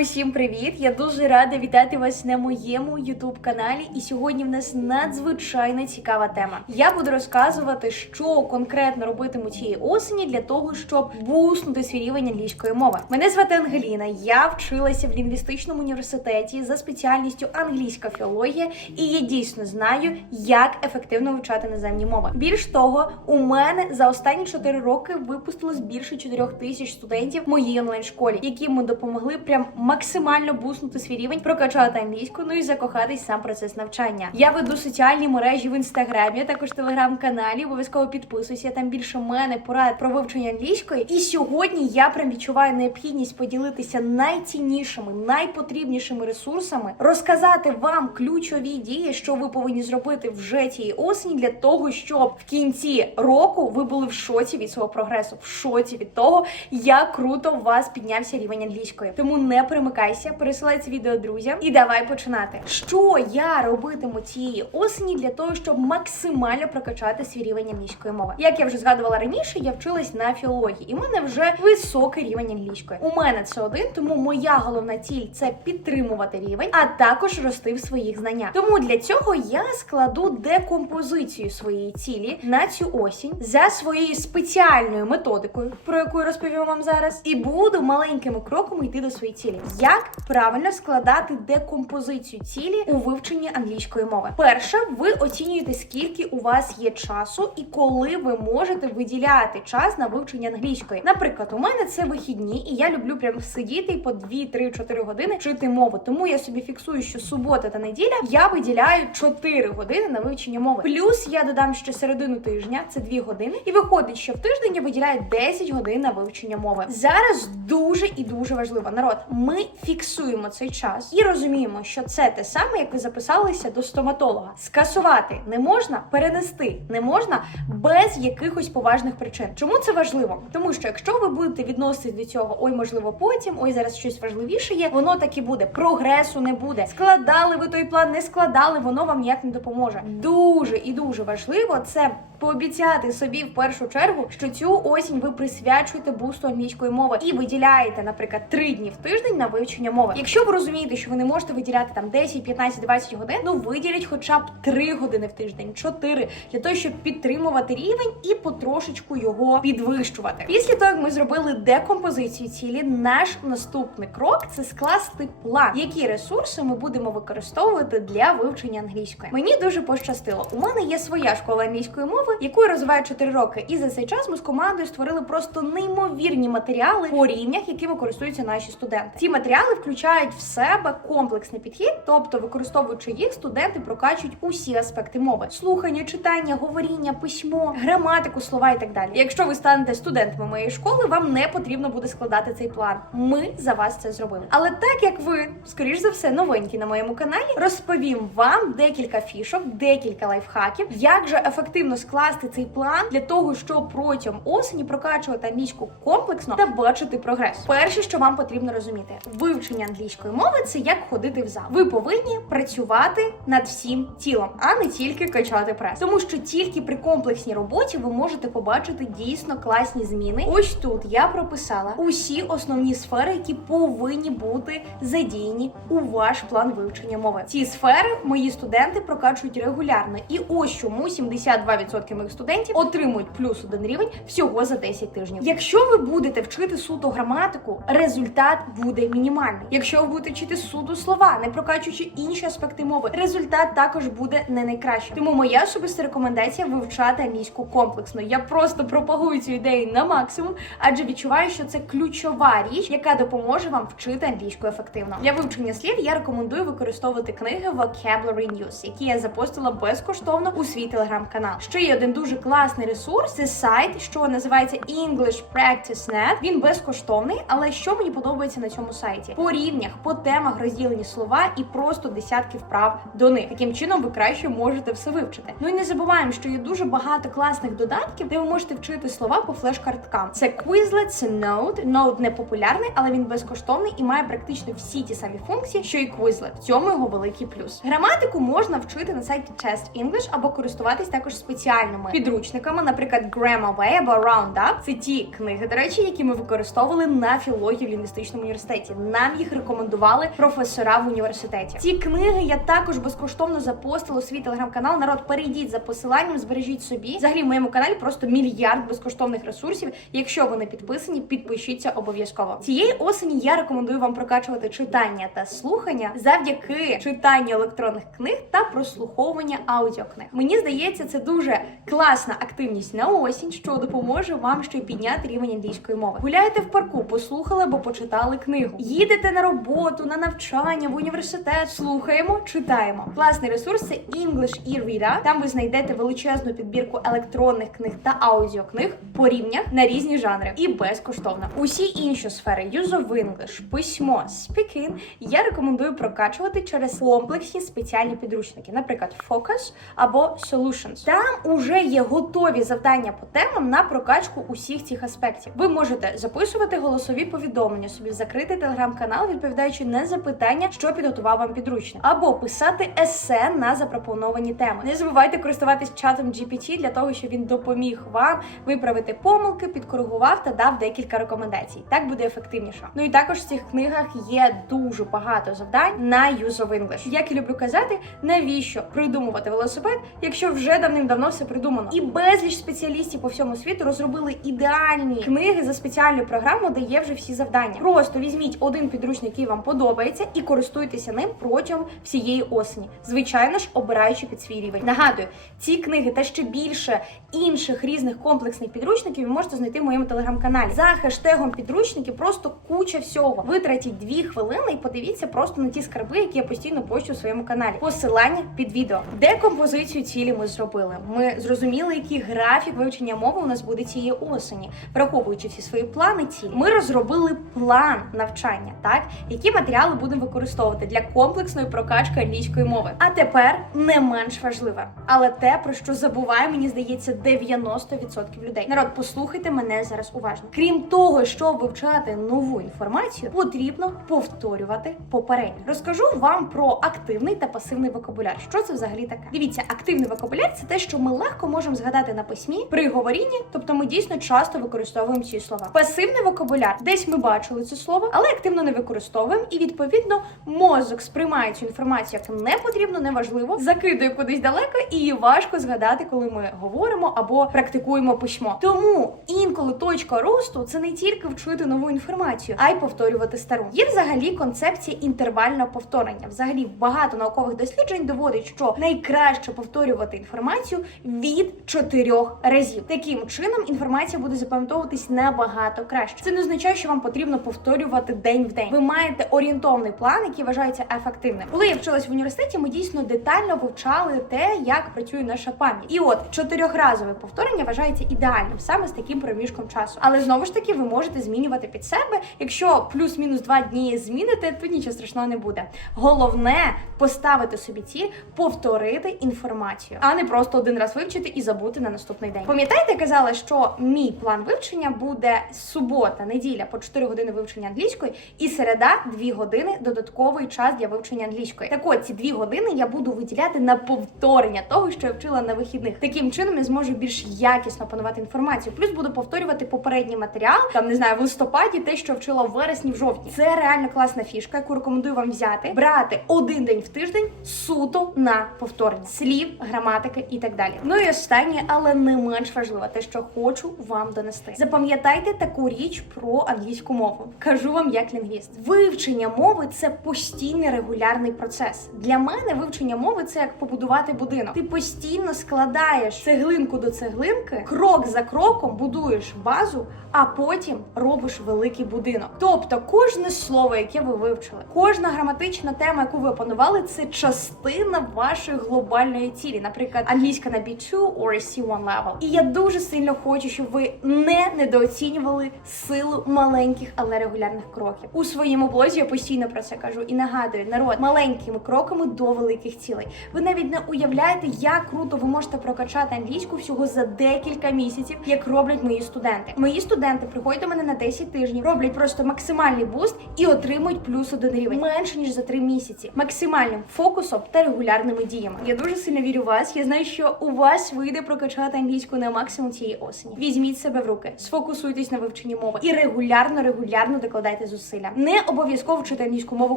Усім привіт! Я дуже рада вітати вас на моєму youtube каналі. І сьогодні в нас надзвичайно цікава тема. Я буду розказувати, що конкретно робитиму цієї осені для того, щоб буснути свій рівень англійської мови. Мене звати Ангеліна. Я вчилася в лінгвістичному університеті за спеціальністю англійська філологія, і я дійсно знаю, як ефективно вивчати наземні мови. Більш того, у мене за останні 4 роки випустилось більше 4 тисяч студентів в моїй онлайн школі, які ми допомогли прям максимально буснути свій рівень, прокачати англійську, ну і закохатись сам процес навчання. Я веду соціальні мережі в інстаграмі, також телеграм-каналі. Обов'язково підписуйся. Там більше мене порад про вивчення англійської. І сьогодні я прям відчуваю необхідність поділитися найціннішими, найпотрібнішими ресурсами, розказати вам ключові дії, що ви повинні зробити вже цієї осені для того, щоб в кінці року ви були в шоці від свого прогресу, в шоці від того, як круто у вас піднявся рівень англійської. Тому не перемикайся, пересилай це відео друзям і давай починати. Що я робитиму цієї осені для того, щоб максимально прокачати свій рівень англійської мови? Як я вже згадувала раніше, я вчилась на філології, і в мене вже високий рівень англійської. У мене це один, тому моя головна ціль це підтримувати рівень, а також рости в своїх знаннях. Тому для цього я складу декомпозицію своєї цілі на цю осінь за своєю спеціальною методикою, про яку я розповім вам зараз, і буду маленькими кроками йти до своєї цілі. Як правильно складати декомпозицію цілі у вивченні англійської мови? Перше, ви оцінюєте, скільки у вас є часу і коли ви можете виділяти час на вивчення англійської. Наприклад, у мене це вихідні, і я люблю прям сидіти по 2-3-4 години вчити мову. Тому я собі фіксую, що субота та неділя я виділяю 4 години на вивчення мови. Плюс я додам ще середину тижня, це 2 години, і виходить, що в тиждень я виділяю 10 годин на вивчення мови. Зараз дуже і дуже важливо. Народ, ми фіксуємо цей час і розуміємо, що це те саме, як ви записалися до стоматолога. Скасувати не можна, перенести не можна без якихось поважних причин. Чому це важливо? Тому що якщо ви будете відноситись до цього, ой, можливо, потім, ой, зараз щось важливіше є, воно так і буде. Прогресу не буде. Складали ви той план, не складали, воно вам ніяк не допоможе. Дуже і дуже важливо це пообіцяти собі в першу чергу, що цю осінь ви присвячуєте бусту англійської мови і виділяєте, наприклад, три дні в тиждень на вивчення мови. Якщо ви розумієте, що ви не можете виділяти там 10, 15, 20 годин, ну виділіть хоча б 3 години в тиждень, 4, для того, щоб підтримувати рівень і потрошечку його підвищувати. Після того, як ми зробили декомпозицію цілі, наш наступний крок це скласти план, які ресурси ми будемо використовувати для вивчення англійської. Мені дуже пощастило. У мене є своя школа англійської мови, яку я розвиваю 4 роки. І за цей час ми з командою створили просто неймовірні матеріали по рівнях, якими користуються наші студенти. Ці матеріали включають в себе комплексний підхід, тобто, використовуючи їх, студенти прокачують усі аспекти мови: слухання, читання, говоріння, письмо, граматику, слова і так далі. Якщо ви станете студентами моєї школи, вам не потрібно буде складати цей план. Ми за вас це зробили. Але так як ви, скоріш за все, новенькі на моєму каналі, розповім вам декілька фішок, декілька лайфхаків, як же ефективно скласти цей план для того, щоб протягом осені прокачувати англійську комплексно та бачити прогрес. Перше, що вам потрібно розуміти, вивчення англійської мови це як ходити в зал. Ви повинні працювати над всім тілом, а не тільки качати прес. Тому що тільки при комплексній роботі ви можете побачити дійсно класні зміни. Ось тут я прописала усі основні сфери, які повинні бути задіяні у ваш план вивчення мови. Ці сфери мої студенти прокачують регулярно, і ось чому 72% моїх студентів отримують плюс один рівень всього за 10 тижнів. Якщо ви будете вчити суто граматику, результат буде мінімальний. Якщо ви будете вчити суто слова, не прокачуючи інші аспекти мови, результат також буде не найкращий. Тому моя особиста рекомендація вивчати англійську комплексно. Я просто пропагую цю ідею на максимум, адже відчуваю, що це ключова річ, яка допоможе вам вчити англійську ефективно. Для вивчення слів я рекомендую використовувати книги Vocabulary News, які я запостила безкоштовно у свій телеграм-канал. Ще є один дуже класний ресурс. Це сайт, що називається English Practice Net. Він безкоштовний, але що мені подобається на цьому сайті? По рівнях, по темах розділені слова і просто десятки вправ до них. Таким чином ви краще можете все вивчити. Ну і не забуваємо, що є дуже багато класних додатків, де ви можете вчити слова по флеш-карткам. Це Quizlet, це Note. Note не популярний, але він безкоштовний і має практично всі ті самі функції, що і Quizlet. В цьому його великий плюс. Граматику можна вчити на сайті Test English або користуватись також спеціальним спеціальними підручниками, наприклад, Grammar або Roundup. Це ті книги, до речі, які ми використовували на філології в лінгвістичному університеті. Нам їх рекомендували професора в університеті. Ці книги я також безкоштовно запостила у свій телеграм-канал. Народ, перейдіть за посиланням, збережіть собі. Взагалі, в моєму каналі просто мільярд безкоштовних ресурсів. Якщо ви не підписані, підпишіться обов'язково. Цієї осені я рекомендую вам прокачувати читання та слухання завдяки читанню електронних книг та прослуховування аудіокниг. Мені здається, це дуже класна активність на осінь, що допоможе вам ще підняти рівень англійської мови. Гуляєте в парку, послухали або почитали книгу. Їдете на роботу, на навчання, в університет. Слухаємо, читаємо. Класний ресурс це English e-Reader. Там ви знайдете величезну підбірку електронних книг та аудіокниг по рівнях на різні жанри і безкоштовно. Усі інші сфери Use of English, письмо, speaking я рекомендую прокачувати через комплексні спеціальні підручники, наприклад, Focus або Solutions. Там уже є готові завдання по темам на прокачку усіх цих аспектів. Ви можете записувати голосові повідомлення собі в закритий телеграм-канал, відповідаючи на запитання, що підготував вам підручник, або писати есе на запропоновані теми. Не забувайте користуватись чатом GPT для того, щоб він допоміг вам виправити помилки, підкоригував та дав декілька рекомендацій. Так буде ефективніше. Ну і також в цих книгах є дуже багато завдань на Use of English. Як і люблю казати, навіщо придумувати велосипед, якщо вже давним-давно все придумано. І безліч спеціалістів по всьому світу розробили ідеальні книги за спеціальну програму, де є вже всі завдання. Просто візьміть один підручник, який вам подобається, і користуйтеся ним протягом всієї осені. Звичайно ж, обираючи під свій рівень. Нагадую, ці книги та ще більше інших різних комплексних підручників ви можете знайти в моєму телеграм-каналі. За хештегом підручники просто куча всього. Витратіть дві хвилини і подивіться просто на ті скарби, які я постійно пощу у своєму каналі. Посилання під відео. Декомпозицію цілі ми зробили. Ми зрозуміли, який графік вивчення мови у нас буде цієї осені, враховуючи всі свої плани. Цілі ми розробили план навчання, так які матеріали будемо використовувати для комплексної прокачки англійської мови. А тепер не менш важливе, але те про що забуває, мені здається, 90% людей. Народ, послухайте мене зараз уважно. Крім того, щоб вивчати нову інформацію, потрібно повторювати попереднє. Розкажу вам про активний та пасивний вокабуляр. Що це взагалі таке? Дивіться, активний вокабуляр це те, що ми легко можемо згадати на письмі при говорінні, тобто ми дійсно часто використовуємо ці слова. Пасивний вокабуляр, десь ми бачили це слово, але активно не використовуємо, і відповідно мозок сприймає цю інформацію як не потрібно, неважливо, закидує кудись далеко, і важко згадати, коли ми говоримо або практикуємо письмо. Тому інколи точка росту це не тільки вчити нову інформацію, а й повторювати стару. Є взагалі концепція інтервального повторення. Взагалі багато наукових досліджень доводить, що найкраще повторювати інформацію від чотирьох разів. Таким чином інформація буде запам'ятовуватись набагато краще. Це не означає, що вам потрібно повторювати день в день. Ви маєте орієнтовний план, який вважається ефективним. Коли я вчилась в університеті, ми дійсно детально вивчали те, як працює наша пам'ять. І от чотирьохразове повторення вважається ідеальним саме з таким проміжком часу. Але знову ж таки, ви можете змінювати під себе. Якщо плюс-мінус два дні зміните, то нічого страшного не буде. Головне поставити собі ціль повторити інформацію, а не просто один раз вивчити і забути на наступний день. Пам'ятаєте, я казала, що мій план вивчення буде субота, неділя по 4 години вивчення англійської, і середа 2 години додатковий час для вивчення англійської. Так от ці 2 години я буду виділяти на повторення того, що я вчила на вихідних. Таким чином я зможу більш якісно опанувати інформацію. Плюс буду повторювати попередній матеріал, там не знаю, в листопаді, те, що вчила в вересні, в жовтні. Це реально класна фішка, яку рекомендую вам взяти, брати один день в тиждень суто на повторення слів, граматики і так далі. Ну і останнє, але не менш важливе, те, що хочу вам донести. Запам'ятайте таку річ про англійську мову. Кажу вам як лінгвіст. Вивчення мови це постійний регулярний процес. Для мене вивчення мови це як побудувати будинок. Ти постійно складаєш цеглинку до цеглинки, крок за кроком будуєш базу, а потім робиш великий будинок. Тобто, кожне слово, яке ви вивчили, кожна граматична тема, яку ви опанували, це частина вашої глобальної цілі, наприклад, англійська на B2 or C1 level. І я дуже сильно хочу, щоб ви не недооцінювали силу маленьких, але регулярних кроків. У своєму блозі я постійно про це кажу і нагадую народ маленькими кроками до великих цілей. Ви навіть не уявляєте, як круто ви можете прокачати англійську всього за декілька місяців, як роблять мої студенти. Мої студенти приходять до мене на 10 тижнів, роблять просто максимальний буст і отримують плюс один рівень менше ніж за 3 місяці, максимальним фокусом та регулярними діями. Я дуже сильно вірю в вас. Я знаю, що у вас вас вийде прокачати англійську на максимум цієї осені. Візьміть себе в руки, сфокусуйтесь на вивченні мови і регулярно, регулярно докладайте зусилля. Не обов'язково вчити англійську мову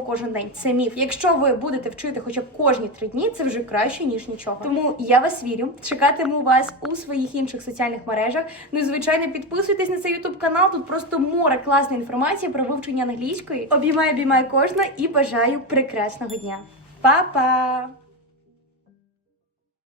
кожен день. Це міф. Якщо ви будете вчити хоча б кожні три дні, це вже краще ніж нічого. Тому я вас вірю. Чекатиму вас у своїх інших соціальних мережах. Ну і звичайно, підписуйтесь на цей ютуб канал. Тут просто море класної інформації про вивчення англійської. Обіймаю, обіймаю кожна і бажаю прекрасного дня. Па-па!